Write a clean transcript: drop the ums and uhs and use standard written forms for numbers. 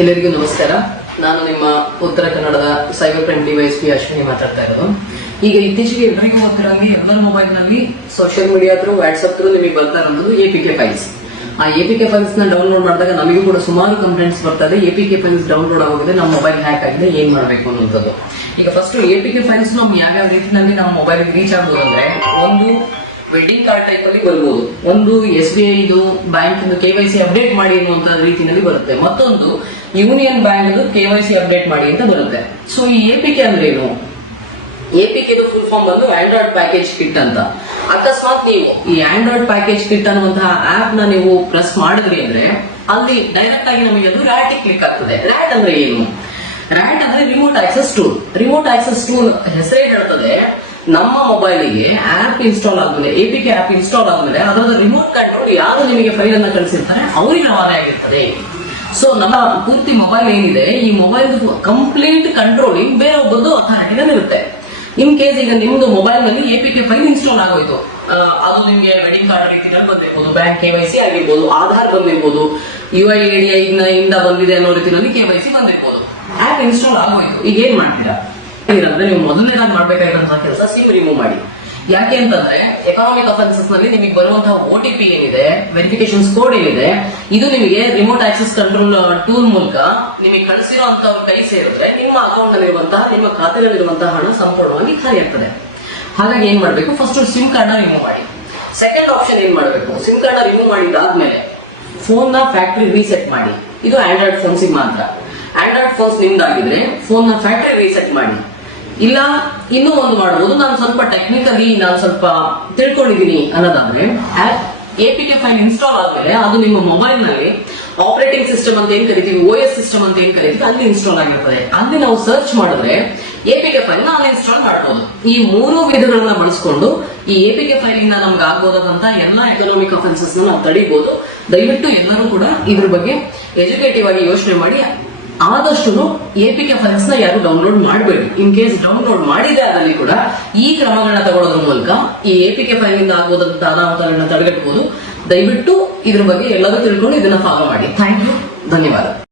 ಎಲ್ಲರಿಗೂ ನಮಸ್ಕಾರ. ನಾನು ನಿಮ್ಮ ಉತ್ತರ ಕನ್ನಡದ ಸೈಬರ್ ಕ್ರೈಮ್ ಡಿವೈಎಸ್ಪಿ ಅಶ್ವಿನಿ ಮಾತಾಡ್ತಾ ಇರೋದು. ಈಗ ಇತ್ತೀಚೆಗೆ ಎಲ್ಲರಿಗೂ ಗೊತ್ತಿರಂಗೆ ಎಲ್ಲರ ಮೊಬೈಲ್ ನಲ್ಲಿ social media through WhatsApp through ನಿಮಗೆ ಬರ್ತಾ ಇರೋದು APK ಫೈಲ್ಸ್. ಆ APK ಫೈಲ್ಸ್ ನ ಡೌನ್ಲೋಡ್ ಮಾಡಿದಾಗ ನಮಗೂ ಕೂಡ ಸುಮಾರು ಕಂಪ್ಲೇಂಟ್ಸ್ ಬರ್ತದೆ. APK ಫೈಲ್ಸ್ ಡೌನ್ಲೋಡ್ ಆಗೋಗಿದೆ, ನಮ್ಮ ಮೊಬೈಲ್ ಹ್ಯಾಕ್ ಆಗಿದೆ, ಏನ್ ಮಾಡಬೇಕು ಅನ್ನೋದು. ಈಗ ಫಸ್ಟ್ APK ಫೈಲ್ಸ್ ನಮ್ಗೆ ಯಾವ್ಯಾವ ರೀತಿಯಲ್ಲಿ ನಮ್ಮ ಮೊಬೈಲ್ ರೀಚ್ ಆಗ್ಬೋದು ಅಂದ್ರೆ, ಒಂದು ವೆಡ್ಡಿಂಗ್ ಕಾರ್ಡ್ ಟೈಪ್ ಅಲ್ಲಿ ಬರ್ಬೋದು, ಒಂದು SBI ಬ್ಯಾಂಕ್ KYC ಅಪ್ಡೇಟ್ ಮಾಡಿ ಅನ್ನುವಂತ ರೀತಿಯಲ್ಲಿ ಬರುತ್ತೆ, ಮತ್ತೊಂದು ಯೂನಿಯನ್ ಬ್ಯಾಂಕ್ KYC ಅಪ್ಡೇಟ್ ಮಾಡಿ ಅಂತ ಬರುತ್ತೆ. ಸೊ ಈ APK ಅಂದ್ರೆ ಏನು? APK ಫುಲ್ ಫಾರ್ಮ್ ಬಂದು ಆಂಡ್ರಾಯ್ಡ್ ಪ್ಯಾಕೇಜ್ ಕಿಟ್ ಅಂತ. ಅಕಸ್ಮಾತ್ ನೀವು ಈ ಆಂಡ್ರಾಯ್ಡ್ ಪ್ಯಾಕೇಜ್ ಕಿಟ್ ಅನ್ನುವಂತಹ ಆಪ್ ನ ನೀವು ಪ್ರೆಸ್ ಮಾಡಿದ್ರಿ ಅಂದ್ರೆ ಅಲ್ಲಿ ಡೈರೆಕ್ಟ್ ಆಗಿ ನಮಗೆ ಅದು ರ್ಯಾಟ್ ಕ್ಲಿಕ್ ಆಗ್ತದೆ. ರ್ಯಾಟ್ ಅಂದ್ರೆ ಏನು? ರ್ಯಾಟ್ ಅಂದ್ರೆ remote access tool. Remote access tool ಹೆಸರೇ ಹೇಳ್ತದೆ, ನಮ್ಮ ಮೊಬೈಲಿಗೆ ಆಪ್ ಇನ್ಸ್ಟಾಲ್ ಆದ್ಮೇಲೆ, APK ಆಪ್ ಇನ್ಸ್ಟಾಲ್ ಆದ್ಮೇಲೆ ಅದರ ರಿಮೋಟ್ ಕಂಟ್ರೋಲ್ ಯಾರು ನಿಮಗೆ ಫೈಲ್ ಅನ್ನ ಕಳಿಸಿರ್ತಾರೆ ಅವರಿಗೆ ರವಾನೆ ಆಗಿರ್ತದೆ. ಸೊ ನಮ್ಮ ಪೂರ್ತಿ ಮೊಬೈಲ್ ಏನಿದೆ, ಈ ಮೊಬೈಲ್ ಕಂಪ್ಲೀಟ್ ಕಂಟ್ರೋಲಿಂಗ್ ಬೇರೆ ಒಬ್ಬರದು ಅಥಾರಿಟಿನಲ್ಲಿ ಇರುತ್ತೆ. ಇನ್ ಕೇಸ್ ಈಗ ನಿಮ್ದು ಮೊಬೈಲ್ ನಲ್ಲಿ APK ಫೈಲ್ ಇನ್ಸ್ಟಾಲ್ ಆಗೋಯ್ತು, ಅದು ನಿಮ್ಗೆ ವೆಡ್ಡಿಂಗ್ ಕಾರ್ಡ್ ರೀತಿಯಲ್ಲಿ ಬಂದಿರ್ಬೋದು, ಬ್ಯಾಂಕ್ KYC ಆಗಿರ್ಬೋದು, ಆಧಾರ್ ಬಂದಿರ್ಬೋದು, UIDAI ಇಂದ ಬಂದಿದೆ ಅನ್ನೋ ರೀತಿಯಲ್ಲಿ KYC ಬಂದಿರ್ಬೋದು, ಆಪ್ ಇನ್ಸ್ಟಾಲ್ ಆಗೋಯ್ತು. ಈಗ ಏನ್ ಮಾಡ್ತೀರಾ ಅಂದ್ರೆ, ನೀವು ಮೊದಲನೇದಾಗಿ ಮಾಡ್ಬೇಕಾಗಿರುವಂತಹ ಕೆಲಸ ಸಿಮ್ ರಿಮೂವ್ ಮಾಡಿ. ಯಾಕೆ ಅಂತಂದ್ರೆ ಎಕನಾಮಿಕ್ ಅಫೆನ್ಸಸ್ ನಲ್ಲಿ ನಿಮಗೆ ಬರುವಂತಹ OTP ಏನಿದೆ, ವೆರಿಫಿಕೇಶನ್ ಕೋಡ್ ಏನಿದೆ, ಇದು ನಿಮಗೆ ರಿಮೋಟ್ ಆಕ್ಸೆಸ್ ಕಂಟ್ರೋಲ್ ಟೂಲ್ ಮೂಲಕ ನಿಮಗೆ ಕಳಿಸಿರುವಂತಹ ಕೈ ಸೇರಿದ್ರೆ ನಿಮ್ಮ ಅಕೌಂಟ್ ನಲ್ಲಿರುವಂತಹ, ನಿಮ್ಮ ಖಾತೆಯಲ್ಲಿರುವಂತಹ ಹಣ ಸಂಪೂರ್ಣವಾಗಿ ಖಾಲಿ ಆಗ್ತದೆ. ಹಾಗಾಗಿ ಏನ್ ಮಾಡ್ಬೇಕು, ಫಸ್ಟ್ ಸಿಮ್ ಕಾರ್ಡ್ ನ ರಿಮೂವ್ ಮಾಡಿ. ಸೆಕೆಂಡ್ ಆಪ್ಷನ್ ಏನ್ ಮಾಡ್ಬೇಕು, ಸಿಮ್ ಕಾರ್ಡ್ ನ ರಿಮೂವ್ ಮಾಡಿದಾದ್ಮೇಲೆ ಫೋನ್ ನ ಫ್ಯಾಕ್ಟರಿ ರೀಸೆಟ್ ಮಾಡಿ. ಇದು ಆಂಡ್ರಾಯ್ಡ್ ಫೋನ್ಸ್ ಮಾತ್ರ. ಆಂಡ್ರಾಯ್ಡ್ ಫೋನ್ಸ್ ನಿಮ್ದಾಗಿದ್ರೆ ಫೋನ್ ನ ಫ್ಯಾಕ್ಟರಿ ರೀಸೆಟ್ ಮಾಡಿ. ಇಲ್ಲ ಇನ್ನೂ ಒಂದು ಮಾಡಬಹುದು, ನಾನು ಸ್ವಲ್ಪ ಟೆಕ್ನಿಕಲಿ ನಾನು ಸ್ವಲ್ಪ ತಿಳ್ಕೊಂಡಿದ್ದೀನಿ ಅನ್ನೋದಾದ್ರೆ, APK ಫೈಲ್ ಇನ್ಸ್ಟಾಲ್ ಆದ್ಮೇಲೆ ಅದು ನಿಮ್ಮ ಮೊಬೈಲ್ ನಲ್ಲಿ ಆಪರೇಟಿಂಗ್ ಸಿಸ್ಟಮ್ ಅಂತ ಏನ್ ಕರಿತೀವಿ, OS ಸಿಸ್ಟಮ್ ಅಂತ ಏನ್ ಕರಿತೀವಿ, ಅಲ್ಲಿ ಇನ್ಸ್ಟಾಲ್ ಆಗಿರ್ತದೆ. ಅಲ್ಲಿ ನಾವು ಸರ್ಚ್ ಮಾಡಿದ್ರೆ APK ಫೈಲ್ ನ ಅಲ್ಲಿ ಇನ್ಸ್ಟಾಲ್ ಮಾಡಬಹುದು. ಈ ಮೂರು ವಿಧಗಳನ್ನ ಬಳಸಿಕೊಂಡು ಈ APK ಫೈಲ್ ಇಂದ ನಮ್ಗೆ ಆಗಬಹುದಂತ ಎಲ್ಲಾ ಎಕನಾಮಿಕ್ ಅಫೆನ್ಸಸ್ ನಾವು ತಡಿಬಹುದು. ದಯವಿಟ್ಟು ಎಲ್ಲರೂ ಕೂಡ ಇದ್ರ ಬಗ್ಗೆ ಎಜುಕೇಟಿವ್ ಆಗಿ ಯೋಚನೆ ಮಾಡಿ. ಆದಷ್ಟು APK ಫೈಲ್ಸ್ ನ ಯಾರು ಡೌನ್ಲೋಡ್ ಮಾಡಬೇಡಿ. ಇನ್ ಕೇಸ್ ಡೌನ್ಲೋಡ್ ಮಾಡಿದೆ ಅದರಲ್ಲಿ ಕೂಡ ಈ ಕ್ರಮಗಳನ್ನ ತಗೊಳ್ಳೋದ್ರ ಮೂಲಕ ಈ APK ಫೈಲ್ ಇಂದ ಆಗೋದಂತ ಅನಾಹುತಗಳನ್ನ ತಡೆಗಟ್ಟಬಹುದು. ದಯವಿಟ್ಟು ಇದ್ರ ಬಗ್ಗೆ ಎಲ್ಲರೂ ತಿಳ್ಕೊಂಡು ಇದನ್ನ ಫಾಲೋ ಮಾಡಿ. ಥ್ಯಾಂಕ್ ಯು, ಧನ್ಯವಾದ.